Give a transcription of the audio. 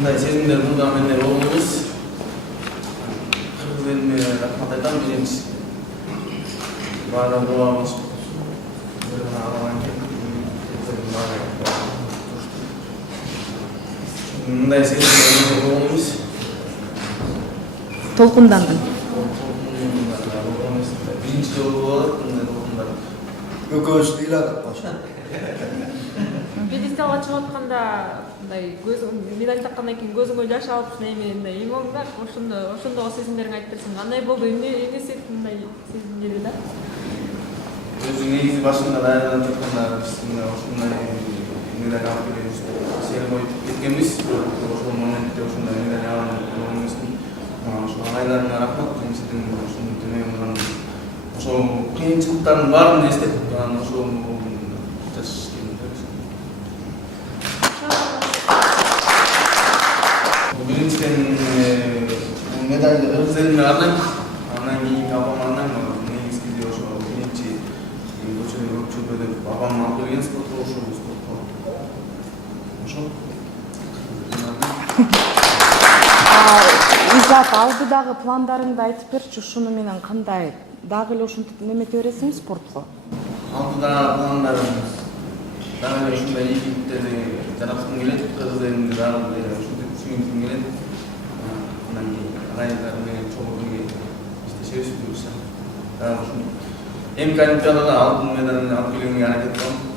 ушундай сезимдер мурда менен болобуз. Кыргыз элине рахмат айтам. Биринчи баары болобуз. Мындай сезимдер болобуз. Толкундандым. Биринчи жолу болот, мындай толкундар. Экөөбүз ыйладык башка. Пьедесталга чыгып атканда мындай медаль таккандан кийин көзүңө жаш алып мындай эмоңдар ошондогу сезимдериңди айтып берсең, кандай болду? Эмне себептен мындай сезим келди да? Өзү негизи башында даярданып жатканда ушундай медаль алып келебиз деп сеним ойып кеткенбиз. Ошол моментте ушундай медаль алып эмесмин. Ошо агайларына рахмат. Биринчиден ушуну түнөйүн ошол кыйынчылыктардын баарын эстеп ошол жаш биринчиден медаль Кыргыз элине арнайм. Андан кийин апам арнайм. Негизги ошо биринчи көчөдө деп апам алып келген спортко ошол спортко. Ошо. Иззат, алдыдагы пландарыңды айтып берчи, ушуну менен кандай? Дагы эле ушинтип немете бересиңби спортко? Алдыда пландарым дагы эле ушундай ийгиликтерди жараткым келет. Кыргыз элинде дагы эле ушинтип сүйүнгүм келет. Андан кийин агайлар менен чогуу бирге иштешебиз буюрса. Дагы ушул эмки олимпиадада алтын медаль алып келгенге аракет кылам.